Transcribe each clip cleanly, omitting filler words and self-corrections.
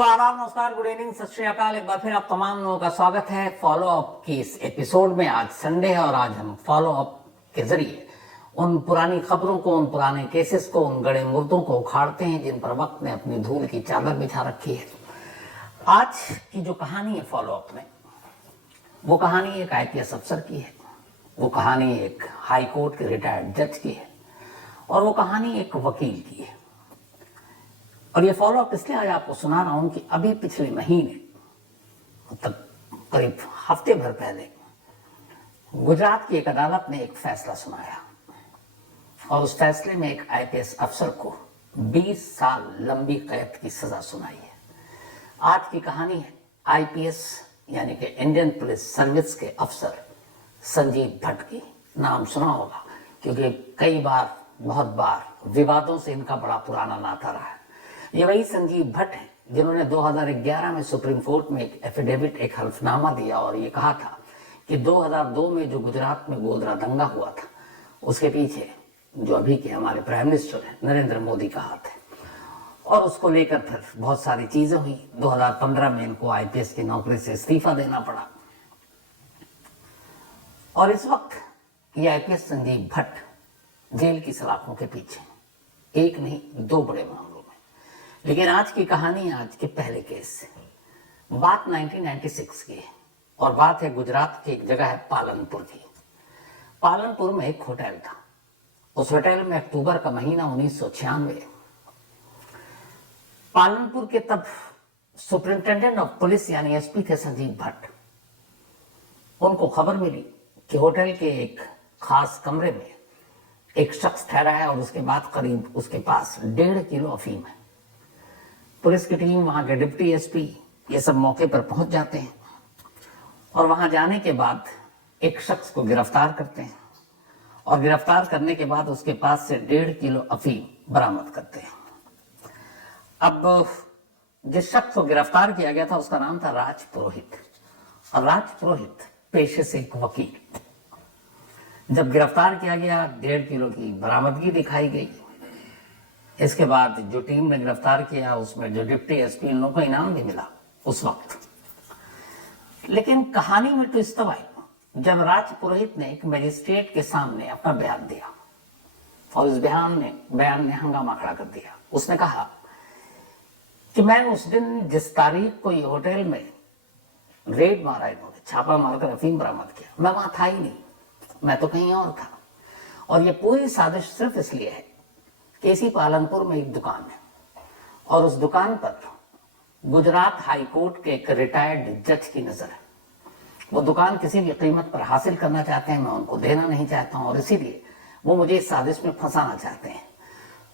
तो आदाब, नमस्कार, गुड इवनिंग, सत श्री अकाल। एक बार फिर आप तमाम लोगों का स्वागत है फॉलो अप की इस एपिसोड में। आज संडे है और आज हम फॉलो अप के जरिए उन पुरानी खबरों को, उन पुराने केसेस को, उन गड़े मुर्दों को उखाड़ते हैं जिन पर वक्त ने अपनी धूल की चादर बिछा रखी है। आज की जो कहानी है फॉलो अप में, वो कहानी एक आईपीएस अफसर की है, वो कहानी एक हाई कोर्ट के रिटायर्ड जज की है और वो कहानी एक वकील की है। और ये फॉलो अप इसलिए आज आपको सुना रहा हूं कि अभी पिछले महीने, मतलब करीब हफ्ते भर पहले, गुजरात की एक अदालत ने एक फैसला सुनाया और उस फैसले में एक आईपीएस अफसर को 20 साल लंबी कैद की सजा सुनाई है। आज की कहानी है आईपीएस यानी कि इंडियन पुलिस सर्विस के अफसर संजीव भट्ट की। नाम सुना होगा क्योंकि कई बार, बहुत बार विवादों से इनका बड़ा पुराना नाता रहा है। ये वही संजीव भट्ट है जिन्होंने 2011 में सुप्रीम कोर्ट में एक एफिडेविट, एक हल्फनामा दिया और ये कहा था कि 2002 में जो गुजरात में गोधरा दंगा हुआ था उसके पीछे जो अभी के हमारे प्राइम मिनिस्टर हैं नरेंद्र मोदी का हाथ है। और उसको लेकर फिर बहुत सारी चीजें हुई। 2015 में इनको आईपीएस की नौकरी से इस्तीफा देना पड़ा और इस वक्त ये आईपीएस संजीव भट्ट जेल की सलाखों के पीछे, एक नहीं दो बड़े मामलों में। लेकिन आज की कहानी, आज के पहले केस से, बात 1996 की है और बात है गुजरात की एक जगह है पालनपुर की। पालनपुर में एक होटल था। उस होटल में अक्टूबर का महीना 1996, पालनपुर के तब सुपरिंटेंडेंट ऑफ पुलिस यानी एसपी थे संजीव भट्ट। उनको खबर मिली कि होटल के एक खास कमरे में एक शख्स ठहरा है और उसके बाद करीब उसके पास 1.5 किलो अफीम है। पुलिस की टीम, वहां के डिप्टी एसपी, ये सब मौके पर पहुंच जाते हैं और वहां जाने के बाद एक शख्स को गिरफ्तार करते हैं और गिरफ्तार करने के बाद उसके पास से 1.5 किलो अफीम बरामद करते हैं। अब जिस शख्स को गिरफ्तार किया गया था उसका नाम था राज पुरोहित और राज पुरोहित पेशे से एक वकील। जब गिरफ्तार किया गया, 1.5 किलो की बरामदगी दिखाई गई। इसके बाद जो टीम ने गिरफ्तार किया उसमें जो डिप्टी एसपी, इन लोगों को इनाम भी मिला उस वक्त। लेकिन कहानी में ट्विस्ट तब आई जब राज पुरोहित ने एक मजिस्ट्रेट के सामने अपना बयान दिया और इस बयान ने हंगामा खड़ा कर दिया। उसने कहा कि मैं उस दिन जिस तारीख को ये होटल में रेड मारा, इन्होंने छापा मारकर अफीम बरामद किया, मैं वहां था ही नहीं, मैं तो कहीं और था। और ये पूरी साजिश सिर्फ इसलिए है कि इसी पालनपुर में एक दुकान है और उस दुकान पर गुजरात हाई कोर्ट के एक रिटायर्ड जज की नजर है। वो दुकान किसी भी कीमत पर हासिल करना चाहते हैं, मैं उनको देना नहीं चाहता हूं और इसीलिए वो मुझे इस साजिश में फंसाना चाहते हैं।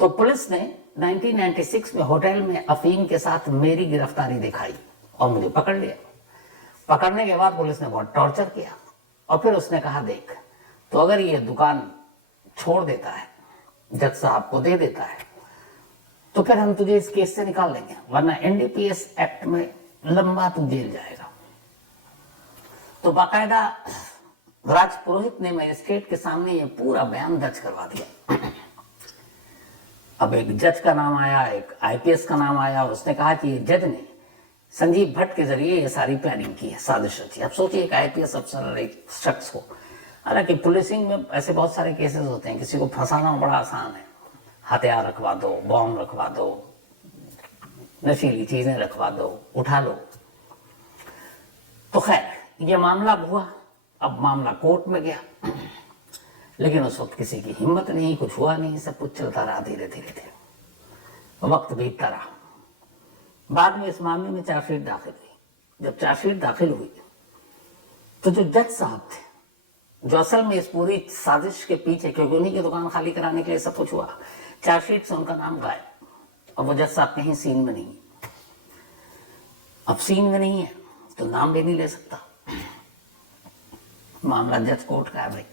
तो पुलिस ने 1996 में होटल में अफीम के साथ मेरी गिरफ्तारी दिखाई और मुझे पकड़ लिया। पकड़ने के बाद पुलिस ने बहुत टॉर्चर किया और फिर उसने कहा, देख, तो अगर ये दुकान छोड़ देता है, जज साहब को दे देता है, तो फिर हम तुझे इस केस से निकाल लेंगे, वरना एनडीपीएस एक्ट में लंबा तू जेल जाएगा। तो बाकायदा राज पुरोहित ने मजिस्ट्रेट के सामने ये पूरा बयान दर्ज करवा दिया। अब एक जज का नाम आया, एक आईपीएस का नाम आया और उसने कहा कि ये जज ने संजीव भट्ट के जरिए ये सारी प्लानिंग की है, साजिश रची। अब सोचिए एक आईपीएस अफसर और एक शख्स को, हालांकि पुलिसिंग में ऐसे बहुत सारे केसेस होते हैं, किसी को फंसाना बड़ा आसान है, हथियार रखवा दो, बॉम्ब रखवा दो, नशीली चीजें रखवा दो, उठा लो। तो खैर ये मामला हुआ। अब मामला कोर्ट में गया, लेकिन उस वक्त किसी की हिम्मत नहीं, कुछ हुआ नहीं, सब कुछ चलता रहा धीरे धीरे वक्त बीतता रहा। बाद में इस मामले में चार्जशीट दाखिल हुई। जब चार्जशीट दाखिल हुई तो जो जज साहब थे, जो असल में इस पूरी साजिश के पीछे, क्योंकि उन्हीं की दुकान खाली कराने के लिए सब कुछ हुआ, चार्जशीट से उनका नाम गायब। अब वो जज साहब कहीं सीन में नहीं। अब सीन में नहीं है तो नाम भी नहीं ले सकता, मामला जज कोर्ट का है भाई।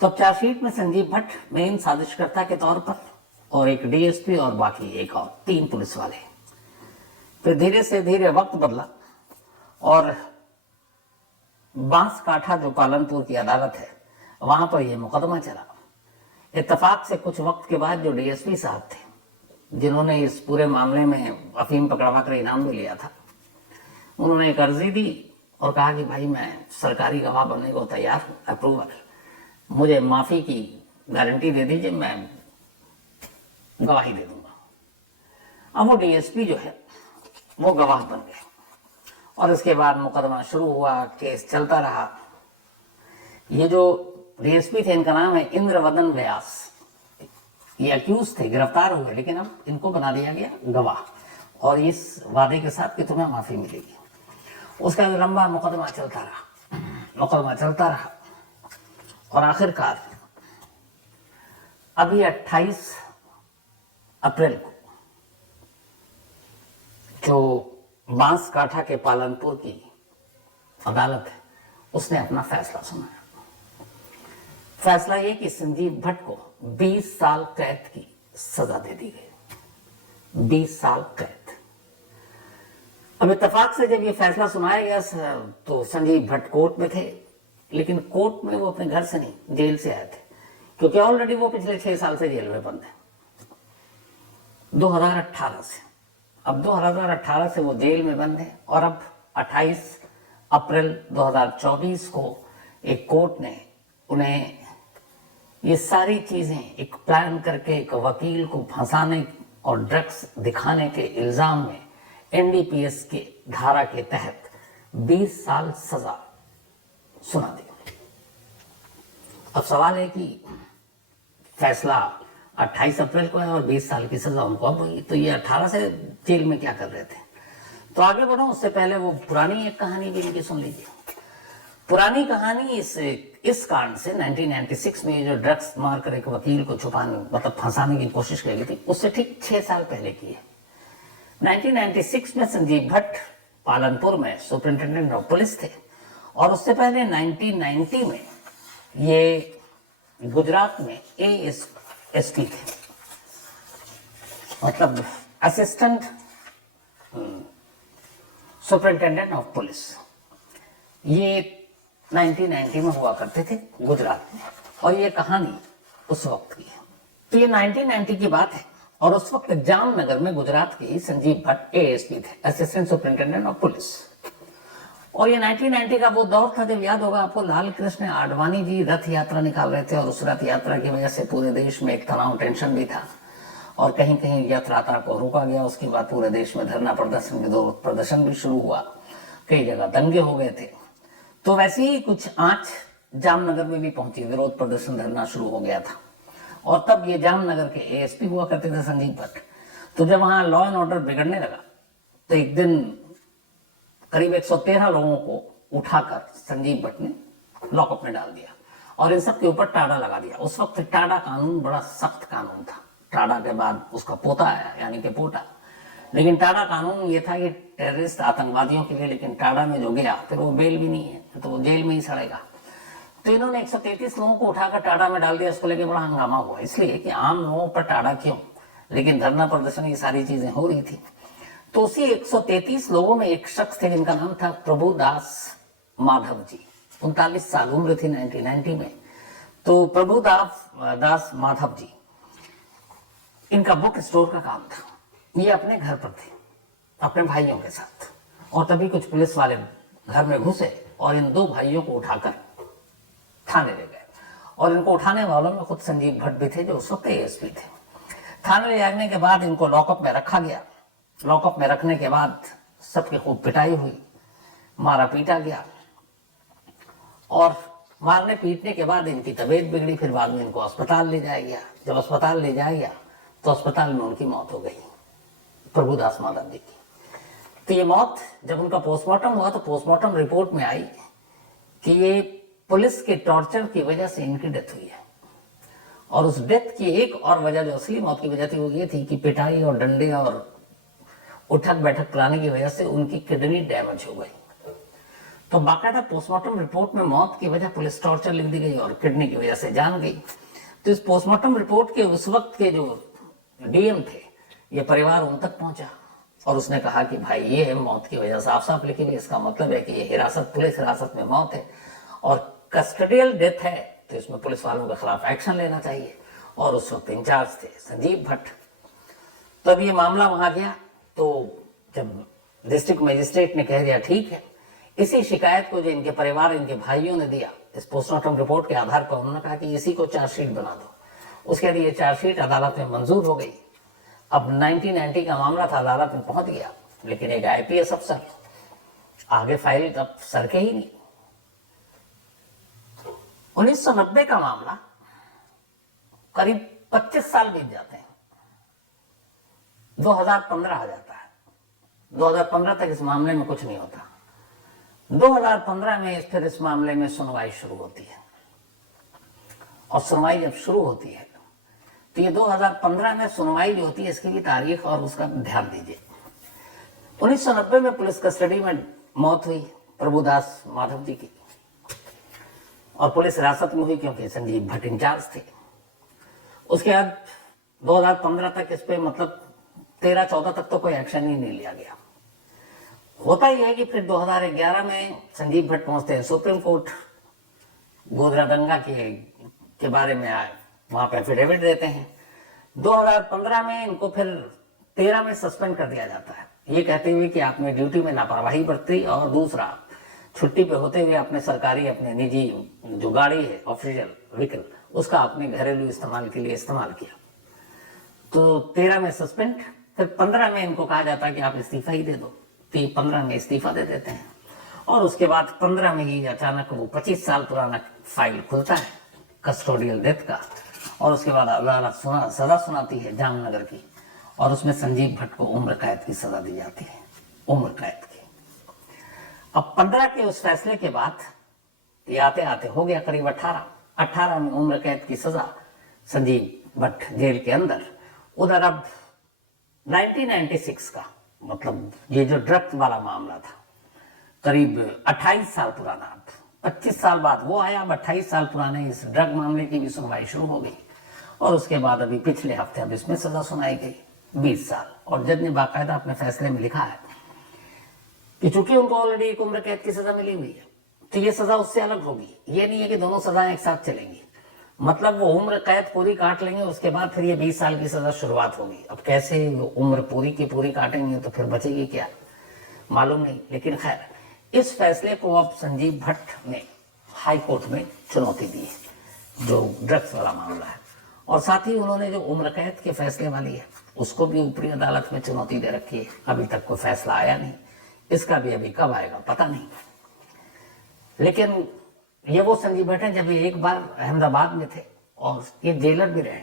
तो अब चार्जशीट में संजीव भट्ट मेन साजिशकर्ता के तौर पर और एक डीएसपी और बाकी एक और 3 पुलिस वाले। फिर धीरे से धीरे वक्त बदला और बांसकाठा जो पालनपुर की अदालत है, वहां पर यह मुकदमा चला। इत्तेफाक से कुछ वक्त के बाद जो डीएसपी साहब थे जिन्होंने इस पूरे मामले में अफीम पकड़वा कर इनाम भी लिया था, उन्होंने एक अर्जी दी और कहा कि भाई मैं सरकारी गवाह बनने को तैयार हूँ, अप्रूवल, मुझे माफ़ी की गारंटी दे दीजिए, मैं गवाही दे दूंगा। अब वो डीएसपी जो है वो गवाह बन गए और इसके बाद मुकदमा शुरू हुआ, केस चलता रहा। ये जो डीएसपी थे इनका नाम है इंद्रवदन व्यास, ये अक्यूज थे, गिरफ्तार हुए, लेकिन अब इनको बना दिया गया गवाह और इस वादे के साथ कि तुम्हें माफी मिलेगी। उसका लंबा मुकदमा चलता रहा और आखिरकार अभी 28 अप्रैल को जो बांसकाठा के पालनपुर की अदालत है उसने अपना फैसला सुनाया। फैसला ये कि संजीव भट्ट को 20 साल कैद की सजा दे दी गई। 20 साल कैद। अब इत्तेफाक से जब ये फैसला सुनाया गया तो संजीव भट्ट कोर्ट में थे, लेकिन कोर्ट में वो अपने घर से नहीं जेल से आए थे, क्योंकि ऑलरेडी वो पिछले 6 साल से जेल में बंद है 2018 से। अब 2018 से वो जेल में बंद है और अब 28 अप्रैल 2024 को एक कोर्ट ने उन्हें ये सारी चीजें एक प्लान करके एक वकील को फंसाने और ड्रग्स दिखाने के इल्जाम में एनडीपीएस के धारा के तहत 20 साल सजा सुना दी। अब सवाल है कि फैसला 28 अप्रैल को है और 20 साल की सजा उनको अब हुई, तो ये 18 से जेल में क्या कर रहे थे। तो आगे बढ़ो, उससे पहले वो पुरानी एक कहानी भी इनकी सुन लीजिए। पुरानी कहानी इस कांड से 1996 में जो ड्रग्स मारकर एक वकील को छुपाने मतलब फंसाने की कोशिश की गई थी, उससे ठीक 6 साल पहले की है। 1996 में संजीव भट्ट पालनपुर में सुपरिंटेंडेंट ऑफ पुलिस थे और उससे पहले 1990 में ये गुजरात में एएसपी थे, मतलब असिस्टेंट सुपरिंटेंडेंट ऑफ पुलिस। ये 1990 में हुआ करते थे गुजरात में और ये कहानी उस वक्त की है। तो ये 1990 की बात है और उस वक्त जामनगर में गुजरात के संजीव भट्ट एएसपी थे, असिस्टेंट सुपरिंटेंडेंट ऑफ पुलिस। और ये 1990 का वो दौर था जब याद होगा आपको लाल कृष्ण आडवाणी जी रथ यात्रा निकाल रहे थे और उस रथ यात्रा की वजह से पूरे देश में एक तनाव टेंशन भी था और कहीं कहीं यात्रा को रोका गया। उसके बाद पूरे देश में धरना प्रदर्शन विरोध प्रदर्शन भी शुरू हुआ, कई जगह दंगे हो गए थे। तो वैसे ही कुछ आंच जामनगर में भी पहुंची, विरोध प्रदर्शन धरना शुरू हो गया था और तब ये जामनगर के एएसपी हुआ करते थे संजीव भट्ट। तो जब वहां लॉ एंड ऑर्डर बिगड़ने लगा तो एक दिन करीब 113 लोगों को उठाकर संजीव भट्ट ने लॉकअप में डाल दिया और इन सब के ऊपर टाडा लगा दिया। उस वक्त टाडा कानून बड़ा सख्त कानून था। टाडा के बाद उसका पोता आया यानी कि पोटा, लेकिन टाडा कानून ये था कि टेररिस्ट आतंकवादियों के लिए, लेकिन टाडा में जो गया फिर वो बेल भी नहीं है तो वो जेल में ही सड़ेगा। तो इन्होंने 133 लोगों को उठाकर टाडा में डाल दिया। उसको लेकर बड़ा हंगामा हुआ, इसलिए कि आम लोगों पर टाडा क्यों, लेकिन धरना प्रदर्शन ये सारी चीजें हो रही थी। तो उसी 133 लोगों में एक शख्स थे जिनका नाम था प्रभुदास माधव जी। 39 साल उम्र थी 1990 में। तो प्रभुदास माधव जी, इनका बुक स्टोर का काम था। ये अपने घर पर थे अपने भाइयों के साथ और तभी कुछ पुलिस वाले घर में घुसे और इन 2 भाइयों को उठाकर थाने ले गए और इनको उठाने वालों में खुद संजीव भट्ट भी थे जो उस वक्त एएसपी थे। थाने ले जाने के बाद इनको लॉकअप में रखा गया। लॉकअप में रखने के बाद सबकी खूब पिटाई हुई, मारा पीटा गया और मारने पीटने के बाद इनकी तबीयत बिगड़ी। फिर बाद में इनको अस्पताल ले जाया गया। जब अस्पताल ले जाया गया तो अस्पताल में उनकी मौत हो गई, प्रभुदास माधव जी की। तो ये मौत जब उनका पोस्टमार्टम हुआ तो पोस्टमार्टम रिपोर्ट में आई कि ये पुलिस के टॉर्चर की वजह से इनकी डेथ हुई है। और उस डेथ की एक और वजह जो असली मौत की वजह थी वो ये थी कि पिटाई और डंडे और उठक बैठक कराने की वजह से उनकी किडनी डैमेज हो गई। तो बाकायदा पोस्टमार्टम रिपोर्ट में मौत की वजह पुलिस टॉर्चर लिख दी गई और किडनी की वजह से जान गई। तो इस पोस्टमार्टम रिपोर्ट के उस वक्त के जो डीएम थे, ये परिवार उन तक पहुंचा और उसने कहा कि भाई ये है मौत की वजह, साफ साफ लिखी हुई। इसका मतलब है कि ये हिरासत, पुलिस हिरासत में मौत है और कस्टडियल डेथ है, तो इसमें पुलिस वालों के खिलाफ एक्शन लेना चाहिए। और उस वक्त इंचार्ज थे संजीव भट्ट। तो अब ये मामला वहां गया, तो जब डिस्ट्रिक्ट मजिस्ट्रेट ने कह दिया ठीक है, इसी शिकायत को जो इनके परिवार, इनके भाइयों ने दिया, इस पोस्टमार्टम रिपोर्ट के आधार पर उन्होंने कहा कि इसी को चार्जशीट बना दो। उसके लिए चार्जशीट अदालत में मंजूर हो गई। अब 1990 का मामला था, अदालत में पहुंच गया, लेकिन एक आईपीएस अफसर आगे फाइल तब सरके ही नहीं। 1990 का मामला, करीब 25 साल बीत जाते हैं, 2015 आ जाता है। 2015 तक इस मामले में कुछ नहीं होता। 2015 में फिर इस मामले में सुनवाई शुरू होती है, और सुनवाई जब शुरू होती है तो ये 2015 में सुनवाई जो होती है, इसकी भी तारीख और उसका ध्यान दीजिए। 1990 में पुलिस कस्टडी में मौत हुई प्रभुदास माधव जी की, और पुलिस हिरासत में हुई क्योंकि संजीव भट्ट इंचार्ज थे। उसके बाद 2015 तक इस पे मतलब 13-14 तक तो कोई एक्शन ही नहीं लिया गया। होता ही है कि फिर 2011 में संजीव भट्ट पहुंचते हैं सुप्रीम कोर्ट, गोधरा दंगा के बारे में आए, वहां पे एफिडेविट देते हैं। 2015 में इनको फिर 13 में सस्पेंड कर दिया जाता है, ये कहते हुए कि आपने ड्यूटी में लापरवाही बरती, और दूसरा छुट्टी पे होते हुए अपने सरकारी, अपने निजी जो गाड़ी है ऑफिशियल व्हीकल, उसका अपने घरेलू इस्तेमाल के लिए इस्तेमाल किया। तो 13 में सस्पेंड, फिर 15 में इनको कहा जाता है कि आप इस्तीफा ही दे दो, तो 15 में इस्तीफा दे देते हैं। और उसके बाद 15 में ही अचानक वो 25 साल पुराना फाइल खुलता है कस्टोडियल डेथ का, और उसके बाद अदालत सजा सुनाती है जामनगर की, और उसमें संजीव भट्ट को उम्र कैद की सजा दी जाती है, उम्र कैद की। अब 15 के उस फैसले के बाद ये आते आते हो गया करीब 18 में उम्र कैद की सजा, संजीव भट्ट जेल के अंदर। उधर अब 1996 का, मतलब ये जो ड्रग्स वाला मामला था, करीब 28 साल पुराना, 25 साल बाद वो आया। अब 28 साल पुराने इस ड्रग मामले की भी सुनवाई शुरू हो गई, और उसके बाद अभी पिछले हफ्ते अब इसमें सजा सुनाई गई 20 साल। और जज ने बाकायदा अपने फैसले में लिखा है कि चूंकि उनको ऑलरेडी एक उम्र कैद की सजा मिली हुई है, तो ये सजा उससे अलग होगी। ये नहीं है कि दोनों सजाएं एक साथ चलेंगी, मतलब वो उम्र कैद पूरी काट लेंगे, उसके बाद फिर ये 20 साल की सजा शुरुआत होगी। अब कैसे उम्र पूरी की पूरी काटेंगे तो फिर बचेगी क्या, मालूम नहीं। लेकिन खैर, इस फैसले को अब संजीव भट्ट ने हाई कोर्ट में चुनौती दी है, जो ड्रग्स वाला मामला है, और साथ ही उन्होंने जो उम्र कैद के फैसले वाली है उसको भी ऊपरी अदालत में चुनौती दे रखी है। अभी तक कोई फैसला आया नहीं, इसका भी अभी कब आएगा पता नहीं। लेकिन ये वो संजीव भट्ट हैं जब ये एक बार अहमदाबाद में थे, और ये जेलर भी रहे,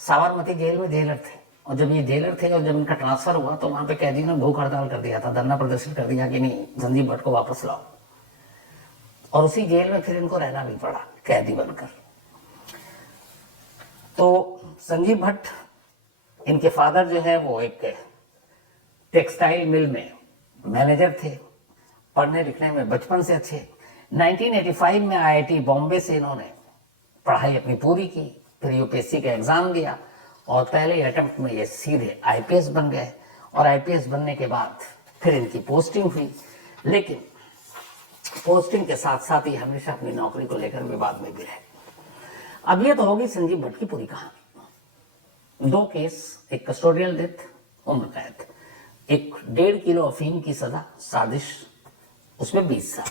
साबरमती जेल में जेलर थे, और जब ये जेलर थे और जब इनका ट्रांसफर हुआ तो वहां पे कैदियों ने भूख हड़ताल कर दिया था, धरना प्रदर्शन कर दिया कि नहीं, संजीव भट्ट को वापस लाओ, और उसी जेल में फिर इनको रहना भी पड़ा कैदी बनकर। तो संजीव भट्ट, इनके फादर जो है वो एक टेक्सटाइल मिल में मैनेजर थे, पढ़ने लिखने में बचपन से अच्छे। 1985 में आईआईटी बॉम्बे से इन्होंने पढ़ाई अपनी पूरी की, फिर यूपीएससी का एग्जाम दिया, और पहले अटेम्प्ट में ये सीधे आईपीएस बन गए, और आईपीएस बनने के बाद फिर इनकी पोस्टिंग हुई। लेकिन पोस्टिंग के साथ साथ ही हमेशा अपनी नौकरी को लेकर विवाद में भी रहे। अब ये तो होगी संजीव भट्ट की पूरी कहानी। 2 केस, एक कस्टोडियल डेथ, उम्र कैद, एक 1.5 किलो अफीम की सजा, साजिश, उसमें 20 साल।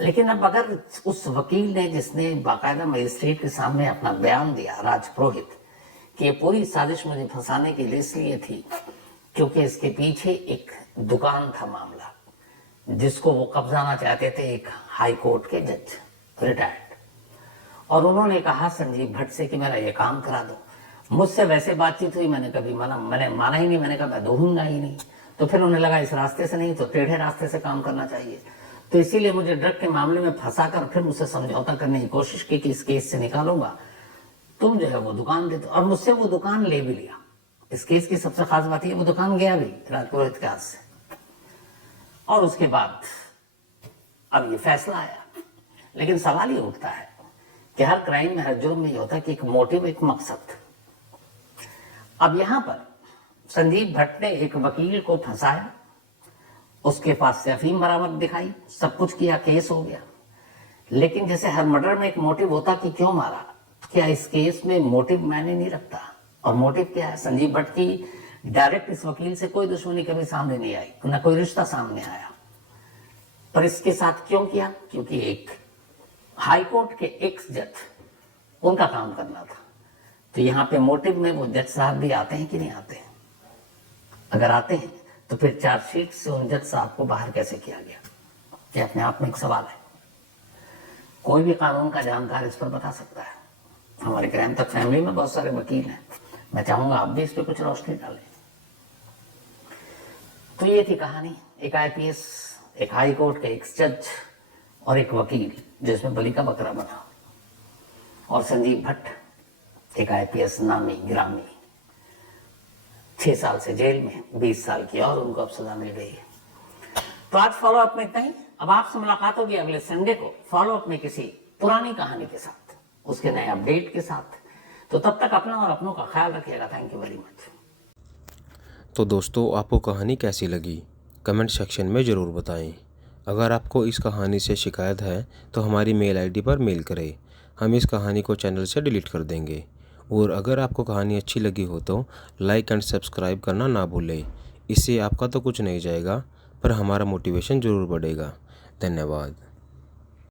लेकिन अब अगर उस वकील ने जिसने बाकायदा मजिस्ट्रेट के सामने अपना बयान दिया, राज पुरोहित, कि ये पूरी साजिश मुझे फंसाने की इसलिए थी क्योंकि इसके पीछे एक दुकान था मामला, जिसको वो कब्जाना चाहते थे एक हाई कोर्ट के जज, रिटायर्ड, और उन्होंने कहा संजीव भट्ट से कि मेरा ये काम करा दो। मुझसे वैसे बातचीत हुई, मैंने माना ही नहीं, मैंने कहा मैं दूंगा ही नहीं। तो फिर उन्हें लगा इस रास्ते से नहीं तो टेढ़े रास्ते से काम करना चाहिए, तो इसीलिए मुझे ड्रग के मामले में फंसाकर फिर मुझसे समझौता करने की कोशिश की कि इस केस से निकालूंगा, तुम जो है वो दुकान दे दो, और मुझसे वो दुकान ले भी लिया। इस केस की सबसे खास बात है वो दुकान गया भी राजपुरोहित के हाथ से। और उसके बाद अब ये फैसला आया। लेकिन सवाल ये उठता है कि हर क्राइम में, हर जुर्म में ये होता है कि एक मोटिव, एक मकसद। अब यहां पर संजीव भट्ट ने एक वकील को फंसाया, उसके पास से अफीम बरामद दिखाई, सब कुछ किया, केस हो गया। लेकिन जैसे हर मर्डर में एक मोटिव होता कि क्यों मारा, क्या इस केस में मोटिव मायने नहीं रखता? और मोटिव क्या है? संजीव भट्ट की डायरेक्ट इस वकील से कोई दुश्मनी कभी सामने नहीं आई, ना कोई रिश्ता सामने आया, पर इसके साथ क्यों किया? क्योंकि एक हाई कोर्ट के एक्स जज, उनका काम करना था। तो यहाँ पे मोटिव में वो जज साहब भी आते हैं कि नहीं आते हैं? अगर आते हैं तो फिर चार्जशीट से उन जज साहब को बाहर कैसे किया गया, ये अपने आप में एक सवाल है। कोई भी कानून का जानकार इस पर बता सकता है। हमारे क्राइम तक फैमिली में बहुत सारे वकील हैं, मैं चाहूंगा आप भी इस पर कुछ रोशनी डालें। तो ये थी कहानी, एक आईपीएस, एक हाई कोर्ट के एक्स जज और एक वकील जिसमें बलि का बकरा बना, और संजीव भट्ट एक आईपीएस नामी गिरामी, 6 साल से जेल में, 20 साल की और उनको अब सजा मिल गई है। तो आज फॉलो अप में इतना ही। अब आपसे मुलाकात होगी अगले संडे को फॉलो अप में किसी पुरानी कहानी के साथ, उसके नए अपडेट के साथ। तो तब तक अपना और अपनों का ख्याल रखिएगा। Thank you very much. तो दोस्तों, आपको कहानी कैसी लगी कमेंट सेक्शन में ज़रूर बताएं। अगर आपको इस कहानी से शिकायत है तो हमारी मेल आईडी पर मेल करें, हम इस कहानी को चैनल से डिलीट कर देंगे। और अगर आपको कहानी अच्छी लगी हो तो लाइक एंड सब्सक्राइब करना ना भूलें। इससे आपका तो कुछ नहीं जाएगा, पर हमारा मोटिवेशन ज़रूर बढ़ेगा। धन्यवाद।